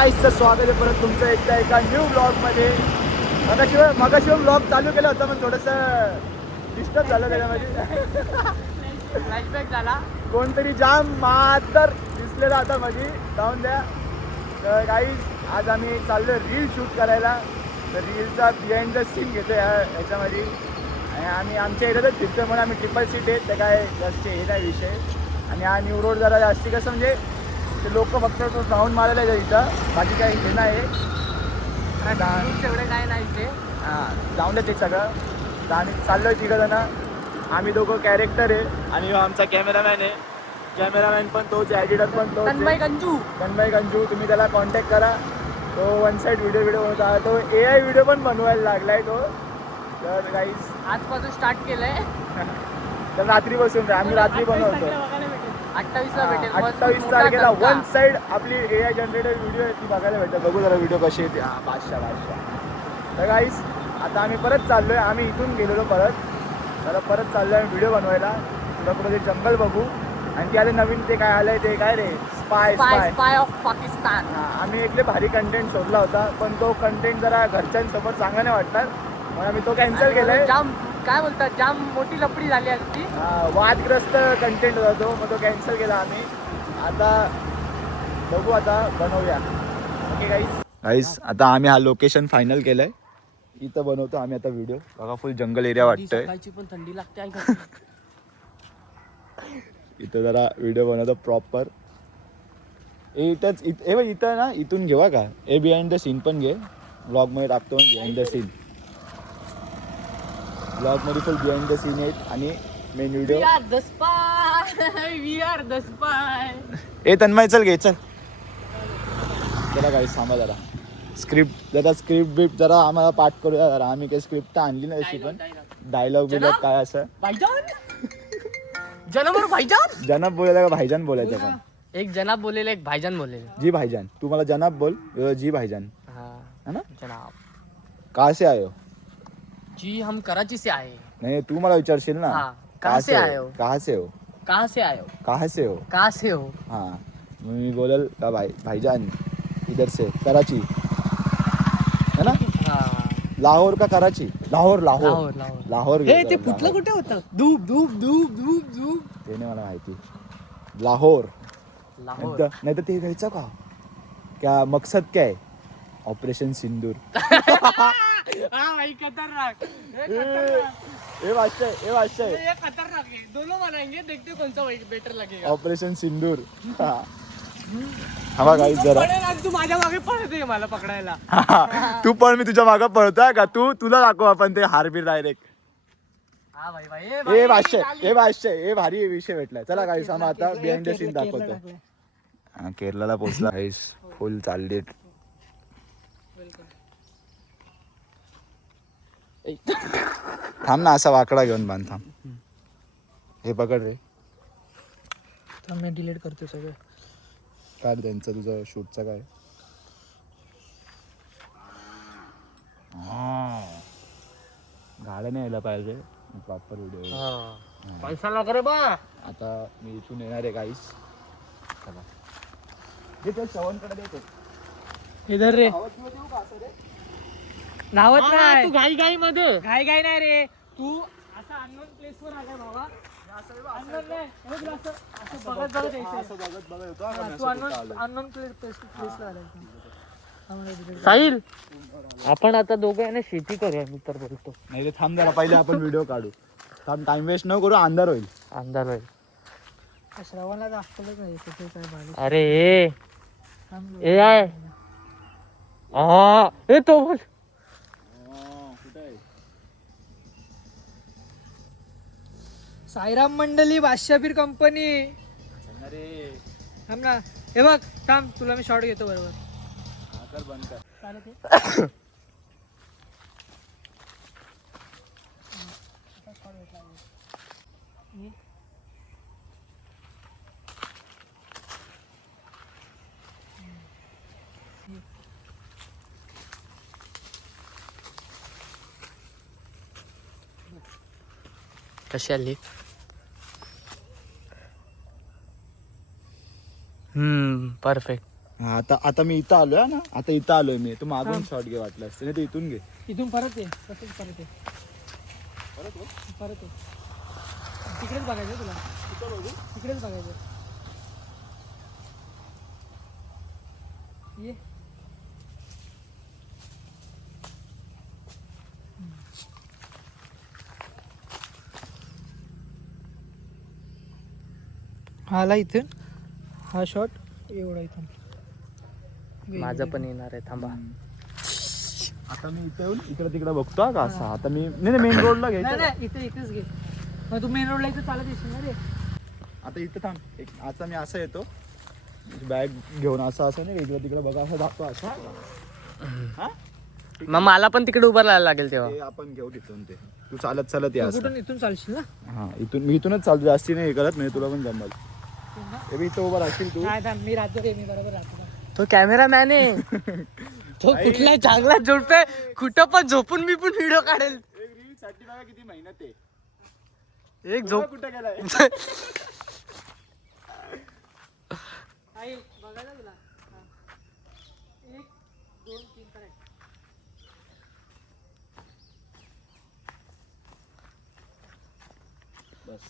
गाईसचं स्वागत आहे परत तुमचं एकदा एका न्यू ब्लॉगमध्ये. मगाशी ब्लॉग चालू केला होता पण थोडंसं डिस्टर्ब झालं त्याच्यामध्ये. फ्लॅशबॅक झाला. कोणतरी जाम मातर दिसलेला आता मध्ये, जाऊन द्या. तर गाईज आज आम्ही चाललो रील शूट करायला. तर रीलचा बिहाइंड द सीन घेतो याच्यामध्ये. आणि आम्ही आमच्या एरियातच फिरतो म्हणून आम्ही ट्रिपल सीट आहे, तर काय जास्त हे नाही विषय. आणि हा न्यू रोड जरा जास्ती कसं म्हणजे ते लोक फक्त राऊंड मारायला आहे इथं, बाकी काही हे नाही एवढे काय नाही ते. हां जाऊन द्या ते सगळं. आम्ही चाललो आहे तिघं जण. आम्ही दोघं कॅरेक्टर आहे आणि आमचा कॅमेरामॅन आहे. कॅमेरामॅन पण तोच, एडिटर पण तोच. तन्मय गंजू तुम्ही त्याला कॉन्टॅक्ट करा. तो वन साईड व्हिडिओ बनवता. तो AI व्हिडिओ पण बनवायला लागला आहे तो. तर गाईज आजपासून स्टार्ट केलंय. तर रात्री बसून आम्ही रात्री बनवतो. 28ला भेटेल. 28 तारखेला वन साईड आपली AI जनरेटेड व्हिडिओ आहे ती बघायला भेटतं. बघू जरा व्हिडिओ कशी येते. हां बादशाह. तर गाईस आता आम्ही परत चाललो आहे. आम्ही इथून गेलेलो परत चाललो आहे व्हिडिओ बनवायला. पुढं ते जंगल बघू. आणि ते आले नवीन ते काय आलंय ते काय रे, स्पाय ऑफ पाकिस्तान. आम्ही एकले भारी कंटेंट शोधला होता पण तो कंटेंट जरा घरच्यांसोबत चांगला नाही वाटणार म्हणून आम्ही तो कॅन्सल केलाय. जाम काय बोलतात, जाम मोठी लपडी झाली आहे ती. वादग्रस्त कंटेंट होता तो, मग तो कॅन्सल केला आम्ही. आता बघू, आता बनवूया. ओके गाईस आता आम्ही हा लोकेशन फायनल केलंय. इथं बनवतो आम्ही आता व्हिडिओ. बघा फुल जंगल एरिया वाटतोय. सकाळची पण थंडी लागते. इथं जरा व्हिडिओ बनवतो प्रॉपर. इथं ना, इथून घेवा का हे बिहाइंड द सीन पण घे. ब्लॉगमध्ये टाकतो बिहाइंड द सीन. ब्लॉगमध्ये फुल बिहाइंड द सीन आहेत आणि main video. We are the spy. ए तन्मय चल घे चल. चला काही थांबा जरा. स्क्रिप्ट बिप जरा आम्हाला पाठ करूया जरा. आम्ही काही स्क्रिप्ट आणली नाही अशी, पण डायलॉग बिलॉग काय असं. जनावर भाईजान. जनाब बोलायला का भाईजान बोलायचं का? एक जनाब बोलेले, एक भाईजान बोलेले. जी भाईजान. तू मला जनाब बोल, जी भाईजान. है ना? जनाब. कहाँ से आए हो? जी हम कराची से आए. नहीं तू मला विचारशील ना. कहाँ से आए हो? कहाँ से हो? कहाँ से आए हो? कहाँ से हो? कहाँ से हो? हाँ मी बोलल का भाईजान इधर से कराची, है ना? लाहौर का कराची. लाहौर. हे ते फुटलं कुठे होतं? धूप. ते नाही मला माहिती. लाहौर. नाही तर ते घ्यायचं का? क्या मकसद क्या है? ऑपरेशन सिंदूर. खतरनाक. ये बादशाह ये खतरनाक है. दोनों बनाएंगे, देखते कौन सा बेटर लगेगा. ऑपरेशन सिंदूर. हा गाईस जरा. तू माझ्या मागे पळते मला पकडायला. तू पण मी तुझ्या मागे पळतोय का? तुला दाखव आपण ते हारबीर डायरेक्ट. हा भाई. ए बादशाह ए भारी विषय भेटलाय. चला गाईस आम्ही आता बिहाइंड द सीन दाखवतो. केरळला पोहोचला गाईस. फुल चालली. थांब ना, असा वाकडा घेऊन बांध. थांब हे पकड रे. मी डिलीट करतो सगळं. काय त्यांचं तुझं शूटचं काय? गाड्या नाही यायला पाहिजे प्रॉपर व्हिडिओ. पैसा लग रे बा. आता मी इथून येणार आहे गाईस. चला ते श्रवणकडे देतो. इधर रे. नावत नाही. तू घाई मध्ये. घाई नाही रे. तू असा अननोन प्लेस वर आलाय बाबा. अननोन नाही. असं बघत यायचं. तू अननोन प्लेसला आलाय. साहिल, आपण आता दोघं याने शेती करूया. मी तर बोलतो. नाही रे थांब जरा, पहिले आपण व्हिडिओ काढू. थांब, टाइम वेस्ट न करू. अंधार होईल. श्रवणला दाखवलं नाही कुठे काय. अरे ए आहे. ए तो बोल. साईराम मंडली बादशाहपीर कंपनी. थांब ना. हे बघ थांब, तुला मी शॉर्ट घेतो बरोबर. बंद कर. कशी आली? परफेक्ट. हा आता मी इथं आलोय ना, आता इथं आलोय मी. तू मागून शॉट घे वाटलास नाही तर इथून घे. इथून परत ये, तसंच परत ये, परत ये. तिकडेच बघायचं तुला, तिकडेच बघायचं. ये हाला इथून हा शॉट एवढा इथून. माझं पण येणार आहे, थांबा. आता मी इथे येऊन इकडे तिकडे बघतो का असा. आता मी नाही मेन रोडला नाही घ्यायचं. नाही इथेच घे. मग तू मेन रोडला इथं चालत येशील ना रे. आता इथं थांब. आता मी असं येतो बॅग घेऊन असं नाही इकडे तिकडे बघा असं जातो असं. हा मग मला पण तिकडे उभं राहायला लागेल तेव्हा. ते आपण घेऊ तिथून ते. तू चालत या तू कुठून इथून चालशील ना. हा मी इथूनच चालतो, जास्ती नाही हे करत म्हणजे तुला पण जमल. हे बी इथं उभं राहशील तू. नाही मी राहतो रे, मी बरोबर राहतो. तो कॅमेरामॅन आहे. तो कुठला चांगला झोपे, कुठं पण झोपून मी पण व्हिडिओ काढेल. एक रील साठी बघा किती मेहनत आहे. एक झोप कुठे गेलाय. आई बघायला तुला. 1 2 3 करेक्ट. बस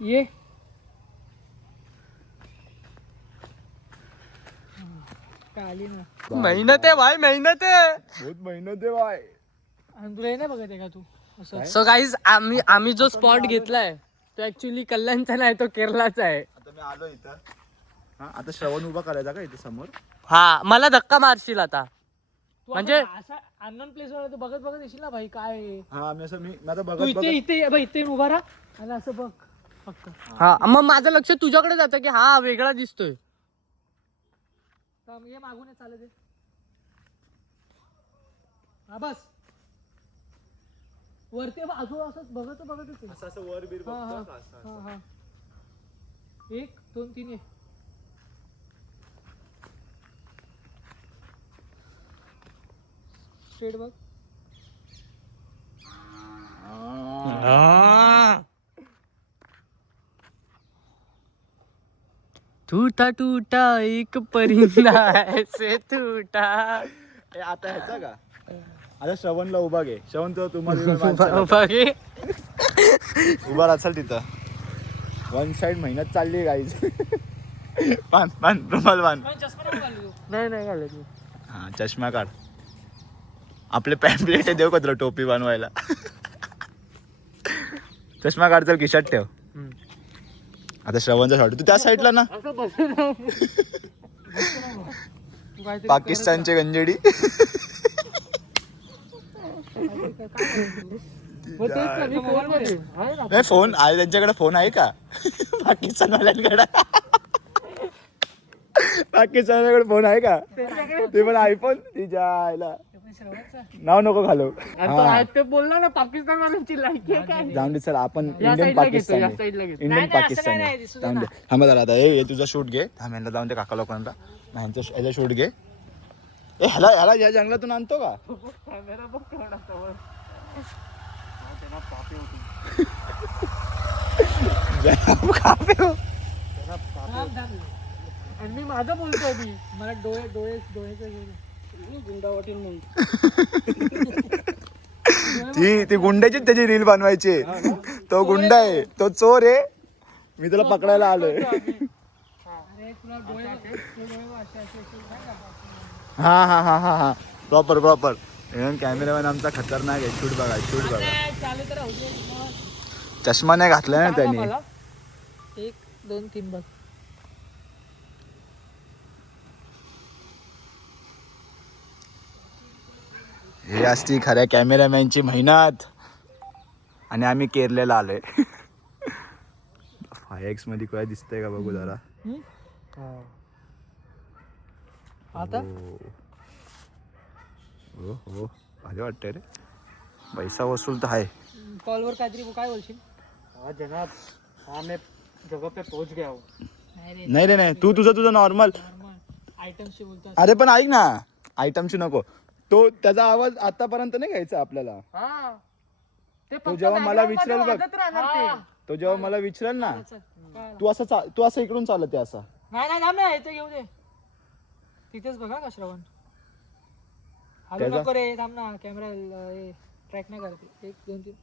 ये आली ना. मेहनत आहे भाई, मेहनत आहे. बहुत मेहनत आहे भाई. आणि तुला हे नाही बघत आहे का तू असं. सो गाईज आम्ही जो स्पॉट घेतलाय तो ऍक्च्युली कल्याणचा नाही, तो केरलाचा आहे. आता मी आलो इथं. हा आता श्रवण उभा करायचा का इथे समोर. हा मला धक्का मारशील आता. तू म्हणजे असं अननोन प्लेस वर तू बघत बघत येशील ना भाई काय आहे. हा मी आता तू बघत इथे इथे उभा राहा आणि असं बघ फक्त. हा मग माझं लक्ष तुझ्याकडे जातं की हा वेगळा दिसतोय. ये मागून चालत आहे. हा बस वरती बाजू असं बघतच आहे. असं वर बीर हा, बघतो हा. का असं. हा हा 1 2 3 ये. स्ट्रेट बघ. टूटा टूटा एक परिंदा ऐसे टूटा. ए, आता ह्याचा का आता श्रवणला उभा घे. श्रवण तो तुम्हाला बघे उभा राहाल तिथं. वन साइड मेहनत चालली गाईज. बांध रुमाल बांध. चष्मा नको घालू तू. नाही घालत मी. हा चष्मा काढ. आपले पॅम्पलेट देऊ का तुला टोपी बनवायला. चष्मा काढ, चल खिशात ठेव. आता श्रवणचा शॉट तू त्या साईडला ना. असं बसून राहू. तू काहीतरी पाकिस्तानचे गंजेडी. मग तेच कर, मी फोन मध्ये आहे ना. नाही फोन आहे त्यांच्याकडे. फोन आहे का पाकिस्तानवाल्यांकडे. पाकिस्तानवाल्याकडे फोन आहे का. ते पण आयफोन तिच्या आईला ते पण श्रवणचा. नाव नको घालू. आणि तो आज ते बोलला ना पाकिस्तान वाल्यांची लायकी आहे काय. जाऊन दे सर आपण या इंडियन साईडला घेतो, या पाकिस्तानी. साईडला घेतो. इंडियन नाही, असं पाकिस्तानी नाही, दिसू दे जाऊन दे. थांबा जरा आता. हे तुझा शूट घे. थांब ह्यांना जाऊन दे काका लोकांना. ह्याचा शूट घे. ए ह्याला या जंगलातून आणतो का. कॅमेरा बघ केवढा जवळ. थांब, थांब. आणि मी माझं बोलतोय मी. मला डोळ्याचं गुंडा वाटेल म्हणून. ती गुंड्याचीच त्याची रील बनवायची. तो गुंडा आहे, तो चोर आहे. मी तुला पकडायला आलोय. अरे तुला डोळे असे सांग का? हा प्रॉपर कॅमेरामॅन आमचा खतरनाक आहे. शूट बघा. चालू तर राहू दे. मग चष्मा नाही घातला ना त्यांनी. मला 1 2 3 बघ. हे असती खऱ्या कॅमेरामॅनची मेहनत. आणि आम्ही केरलेला आलोय. 5x मध्ये काय दिसतंय का बघू जरा. आता हो भारी वाटतंय रे. पैसा वसूल तर आहे. कॉलवर काहीतरी काय बोलशील. हाँ जनाब, हाँ मैं जगह पे पहुंच गया हूँ. नाही रे नाही तू तुझं नॉर्मल. आयटमशी बोलतो. अरे पण ऐक ना, आयटमची नको. तो त्याचा आवाज आतापर्यंत नाही घ्यायचा आपल्याला. हाँ ते तो जेव्हा मला विचारेल बघ, वाजत राहणार ते. तो जेव्हा मला विचारेल ना तू असं इकडून चालत आहे असं. नाही थांब ना, इथे घेऊ दे. तिथेच बघा का श्रवण. हलू त्याचा- नको रे, थांब ना. कॅमेरा ट्रॅक नाही करते. 1 2 3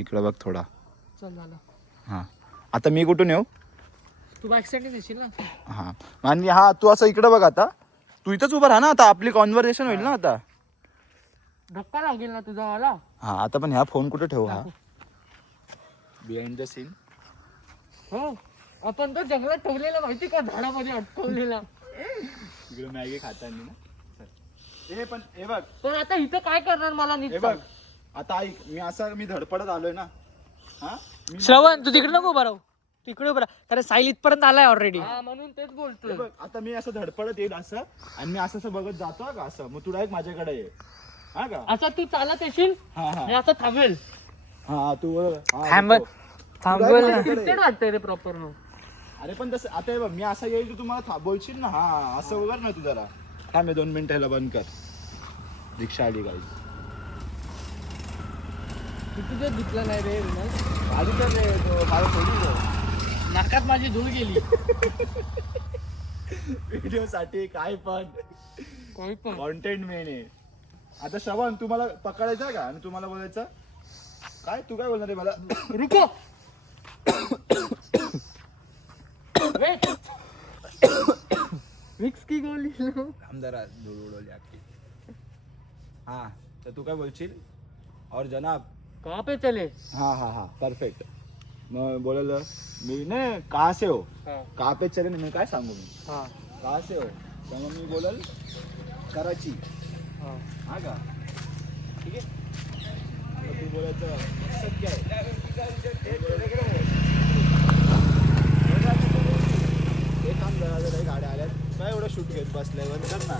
इकडे बघ थोडा. चल झालं. हा आता मी कुठून येऊ? तू बॅक साईडने देशील ना. हा आणि हा तू असं इकडे बघ. आता तू इथंच उभा राहा ना, आता आपली कॉन्व्हर्सेशन होईल ना आता. धक्का लागेल ना तुझा वाला. हा आता पण ह्या फोन कुठे ठेवू? हा बिहाइंड द सीन. हो आपण तो जंगलात ठेवलेला माहिती का, झाडामध्ये अटकवलेला. इकडे मॅगी खाताना ना. हे पण हे बघ. पण आता इथं काय करणार मला नीट हे बघ आता ऐक, मी धडपडत आलोय ना. हा श्रवण तू तिकडे नको उभा राहू, तिकडे उभा राहा. कारण साहिल इथपर्यंत आलाय ऑलरेडी. हा म्हणून तेच हे बोलतोय. बघ आता मी असं धडपडत येईल असं, आणि मी असं बघत जातो का असं, मग तू डायरेक्ट माझ्याकडे ये. हा का? आता तू चालत येशील हा हा आणि आता थांबेल. हा तू थांबल थांबल. क्रिकेट वाटतंय रे प्रॉपर. अरे पण तसं आता हे बघ, मी असं येईल तू मला बोलशील ना. हा असं वगैरे ना तू जरा थांब 2 मिनिटं ह्याला बंद कर. रिक्षा आली गाई. तुझं दिसलं नाही रे. आली तर रे, तो मला सोडून नाकात माझी धूळ गेली. व्हिडिओ साठी काय पण कोणी पण कॉन्टेंट मेन आहे. आता श्रवण तू मला पकडायचा का आणि तू मला बोलायचं काय? तू काय बोलणार आहे मला? रुको. मिक्स की गोली. आमदार धूळ उडवली अख्खी. हा तर तू काय बोलशील? और जनाब कहाँ पे चले? हा परफेक्ट. मग बोलल मी नाही कहाँ से हो, हाँ. कहाँ पे चले ना, मी काय सांगू मी हाँ. कहाँ से हो. तेव्हा मी बोलल कराची. हाँ. हा का? ठीक आहे. मग तू बोलायचं मकसद काय आहे? हे काम जरा गाड्या आल्यात काय एवढं शूट घेत बसल्यावर कर ना.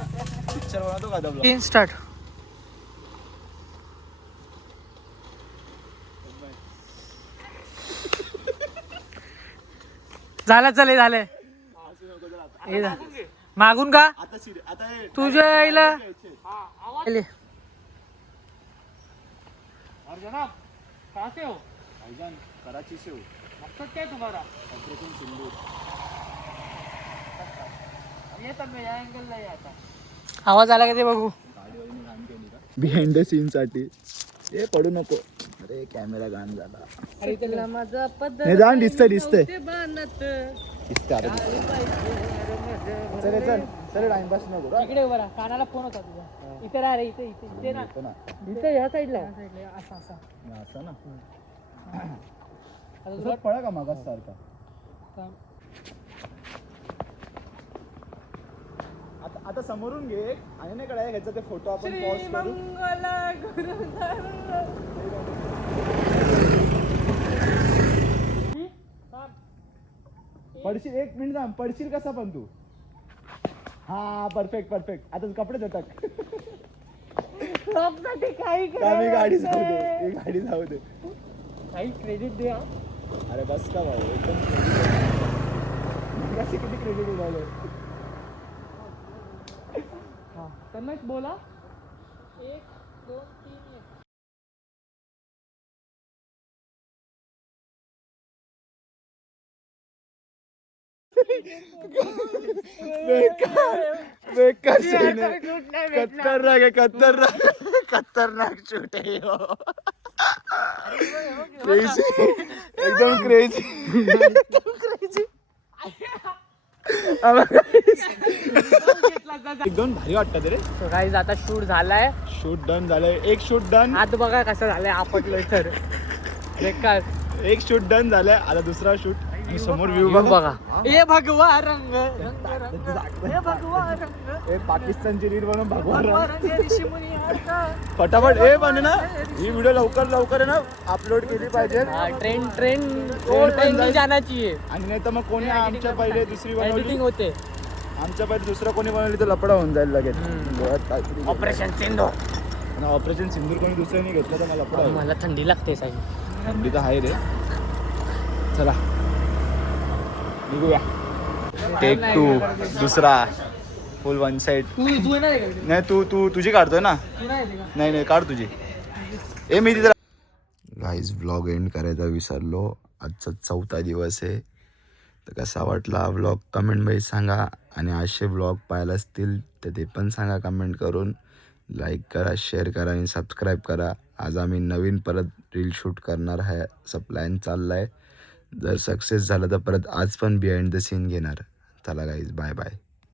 पिक्चर बनवतो का दबला? 3 स्टार्ट. झालं चले झाले. मागून का आता आता तुझ्या आईला और जनाब कहाँ से हो? भाईजान कराची से हो. मकसद क्या है तुम्हारा? ऑपरेशन सिंदूर. ये तब मैं यहाँ एंगल नहीं आता. आवाज आला का ते बघू. गाडीवाल्याने घाण केली का? बिहाइंड द सीन साठी हे पडू नको. अरे कॅमेरा घाण झाला. अरे त्याला माझा पद नाही जाण दिसतंय दिसतंय बांधत. दिसतंय आता दिसतंय. चल चल चल टाइमपास नको रा. इकडे उभा राहा. कानाला फोन होता तुझा. इथे राहा रे. इथे इथे इथे ना. येतो ना इथे ह्या साईडला. असा असा. असं ना. आता तुझं पळा का मागास सारखा. थांब. आता समोरून घे आणि नाही कळाय ह्याचा ते फोटो आपण पॉज करू. पडशील 1 मिनिट थांब. पडशील कसा पण तू. हा परफेक्ट आता कपडे देतात. काही मी गाडी जाऊ दे. ही गाडी जाऊ दे. काही क्रेडिट दे. अरे बस का भाऊ एकदम किती क्रेडिट उडाले. त्यांना बोला 1 2 3 1. बेकार scene आहे. खतरनाक शूट आहे हो. क्रेझी एकदम क्रेझी. एकदम भारी वाटतं रे. सो गाईज आता शूट झालाय. शूट डन झालंय. एक शूट डन. आत बघा कसं झालंय. आपटलोय तर बेकार. एक शूट डन झालाय. आता दुसरा शूट समोर व्ह्यू बघ बघा. बघा. ए भगवा रंग रंग रंग ए भगवा रंग हे पाकिस्तानची रील बनवून भगवान भगवा रंग ऋषीमुनी हरता. फटाफट हे पण ना ही व्हिडिओ लवकर आहे ना अपलोड केली पाहिजे. ट्रेंड जाना चाहिए. आणि नाही तर मग कोणी आमच्या पहिले दुसरी बनवली, एडिटिंग होते. आमच्या पहिले दुसरं कोणी बनवली तर लपडा होऊन जाईल लगेच. ऑपरेशन सिंधू. ऑपरेशन सिंदूर कोणी दुसऱ्याने घेतलं तर मला लपडा होईल. मला थंडी लागते साई. थंडी तर आहे रे. चला निघूया. टेक 2 दुसरा फुल 1 साइड. तू येणार आहे का? नाही तू तुझी काढतोय ना. तू नाही येते का? नाही काढ तुझी. ए मी तिथे गाईज व्लॉग एंड करायचा विसरलो. आजचा 4था दिवस आहे. तर कसा वाटला हा व्लॉग कमेंटमध्ये सांगा. आणि असे व्लॉग पाहायला असतील तर ते पण सांगा कमेंट करून. लाईक करा, शेअर करा आणि सबस्क्राईब करा. आज आम्ही नवीन परत रील शूट करणार आहे असा प्लॅन चालला आहे. जर सक्सेस झालं तर परत आज पण बिहाइंड द सीन घेणार. चला गाईज, बाय बाय.